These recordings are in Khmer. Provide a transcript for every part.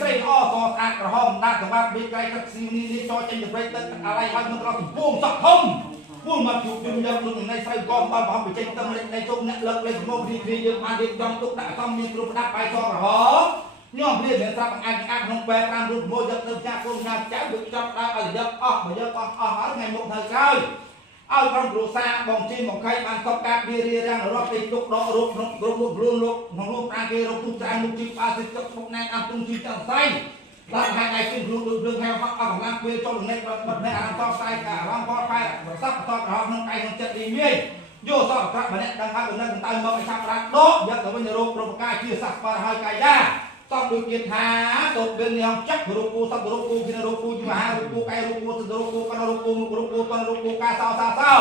ស្រីល្អសស្អាតក្រហមដាក់សម្រាប់ប៊ីក្រៃទឹកស៊ីនេះចោចេញទៅព្រៃទឹកអាឡៃហើយមិនត្រង់ពងសក់ធំពងមកជួបយើងយកលោកនៃស្រីក៏បើបំបញ្ចេញទៅនៃជុំអ្នកលើកលេខមករីគ្រីយើងបានរៀបចំទុកដាក់សំមានគ្រប់ដាក់បាយសក្រហមញោមរៀបរៀងស្រាប់អានក្នុងបែប5រូបមួយយកទៅផ្ទះកូនញ៉ាំចៅយកចាប់ដើរឲ្យយកអស់បើយកអស់ហើយថ្ងៃមុខទៅក្រោយឲ្យក្រុមគ្រួសារបងជីមកខៃបានតបការវារៀបរៀងរាប់ទីទុកដករូបក្នុងក្រុមលោកខ្លួនលោកក្នុងលោកប្រាគេរកទុកច្រើនមុខជីអាសិទ្ធិទុកណែអាប់ទុំជីទាំងស្រីបានហើយឯជិះខ្លួនដូចរឿងហៅហក់អស់កម្លាំងពេលចូលលំនៃបិទនៃអារម្មណ៍តផ្សាយការអារម្មណ៍ផតផែប្រស័ព្ទតក្រហមក្នុងដៃក្នុងចិត្តរីងាយយកសក់ក្រាក់ម្នាក់ដឹងហើយនៅទៅមកឲ្យឆាប់រាក់ដកយកទៅវិញរោគប្រពកាជាសាស្ត្រហើយកាយាតបដូចទៀតថាតបវិញញោមចាក់រូបគូសពរូបគូជារូបគូជាមហារូបគូកែរូបគូសរូបគូកណ្ដរូបគូមុខរូបគូតរូបគូកាសោសាសោ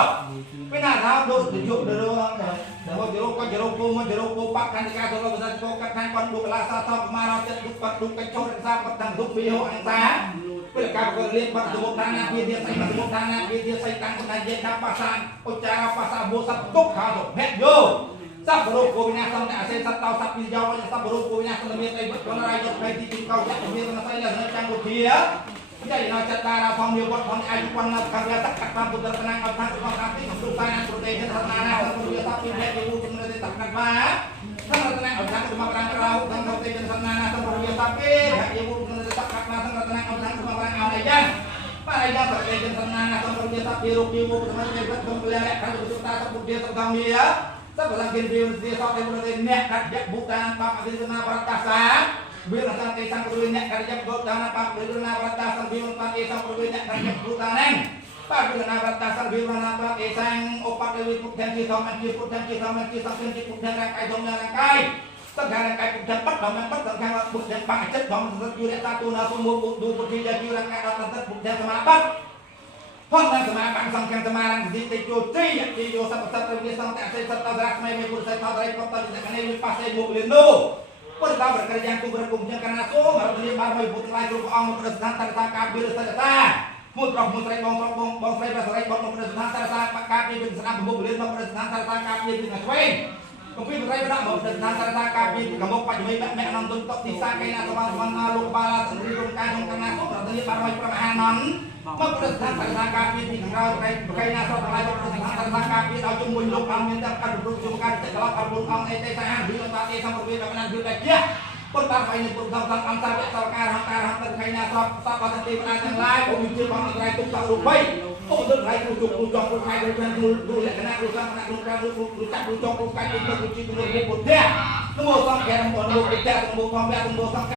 ពេលណាថាដូចទៅយកទៅរកដល់ទៅរកក៏ជារូបគូមកជារូបគូបាក់ខាងការទៅរកវិសាគោកាត់ខាងគាត់លោកកលាសាសោប្រមាណដល់ចិត្តදුកបាត់ឌុកកញ្ចុះរក្សាបាត់ទាំងឌុកពីហោអង្សាពេលការប្រកបរៀនបាត់សមុទ្រឋានៈវិទ្យាស័យសមុទ្រឋានៈវិទ្យាស័យតាំងបណ្ដាយថាភាសាឧច្ចារភាសាបុស័ព្ទទុកខាទៅភេទយោសពរូបគូវិញ្ញាសតែអាសេសតោសពវិយោសពរូបគូវិញ្ញាសមានអីបុគ្គលរាយយកទៅទីទីកោចាក់មានន័យនៅចាំពុធាតែនៅចិត្តតារាផងមានវត្តផងអាយុប៉ុណ្ណាខាងលើតកាត់តាមពុទ្ធរតនាឲ្យថារបស់តាមទីក្នុងទូសាណាប្រទេសរតនាណាទៅវាថាពីអ្នកយូរជំនឿទៅតកាត់មកថារតនាឲ្យថាទៅមកបានក្រៅក្នុងប្រទេសរតនាណាទៅវាថាពីអ្នកយូរជំនឿទៅតកាត់មកក្នុងរតនាឲ្យថាទៅមកបានឲ្យអីយ៉ាងបាទអាយ៉ាងប្រទេសរតនាណាទៅវាថាពីរូបជីវទៅមិនមានវត្តក្នុងលក្ខណៈទៅតាទៅពុទ្ធទៅតាមវាសពឡើងគេរៀនវាសតតែប្រទេសអ្នកកាត់យៈបុតានបាបអវិសនាបរតាសាវារសាទេសង្គ្រោះអ្នកកាត់យៈបុតានបាបអវិសនាបរតាសង្ឃវិមតាទេសង្គ្រោះអ្នកកាត់យៈបុតានហ្នឹងបាទវិសនាបរតាសង្ឃវិមណាបាបទេសង្ឃឧបតេវិពុទ្ធជាធម្មជាពុទ្ធជាធម្មជាសង្ឃជាពុទ្ធរាងកាយធម្មរាងកាយសង្ឃរាងកាយពុទ្ធបាត់ដល់បាត់សង្ឃខាងពុទ្ធបាក់ចិត្តធម្មសន្តិយុរតាទូណាសុំមកឌូពុទ្ធជាជីវរាងកាយដល់សន្តិពុទ្ធសមាបត្តិផងនៅសមាបាំងសំខាន់សមារាំងទីទៅចូលទីទីយកសព្វសត្វទៅវាសំតែអសេសត្វទៅរាក់ស្មៃមានពុទ្ធសាសនាថតរៃប្រតទៅကနေវាប៉ាសេមកលីណូពុទ្ធតាមប្រកាសយ៉ាងគុំប្រគុំជាកណាសូមរត់នេះបានឲ្យពុទ្ធថ្លៃគ្រប់អង្គប្រសិទ្ធតាការវិរសិទ្ធតាមួយប្រុសមួយស្រីបងស្រីប្រសិទ្ធបងប្រសិទ្ធតាតាការពីវិស្នាប្រមុខលីនមកប្រសិទ្ធតាការពីពីឆ្វេងកំពីប្រៃប្រាក់មកប្រសិទ្ធតាការពីកមុខបច្ចុប្បន្នអ្នកនំទុនតទីសាកេណាសវណ្ណសវណ្ណលោកបាឡាសន្តិរំការក្នុងកណាសូមរត់នេះបានឲ្យប្រមាណនំមកប្រសិទ្ធតាការពីពីខាងក្រៅប្រកៃណាសតឡៃប្រសិទ្ធតាការពីដល់ជំនួយលោកអង្គមានតែកាត់រូបជុំការចិត្តក្លោបអរគុណអង្គអេតេសាហាវិបាទេសម្បវិបានគឺតែជាពុទ្ធតាមឯនេះពុទ្ធតាមអង្គសារវិសរការហង្ការហង្ទឹកខៃណាសពសពបតិបានទាំងឡាយអូវិជាបងអន្តរៃទុកតរូបអូលើកហើយគ្រូជុំគ្រូចង់គ្រូខៃគ្រូខាងគ្រូលក្ខណៈគ្រូសាមណៈគ្រូការគ្រូចាក់គ្រូចង់គ្រូកាច់គ្រូទៅគ្រូជីគ្រូពុទ្ធនោះសំខាន់មកលោកពុទ្ធទៅមកផងវគ្គទៅ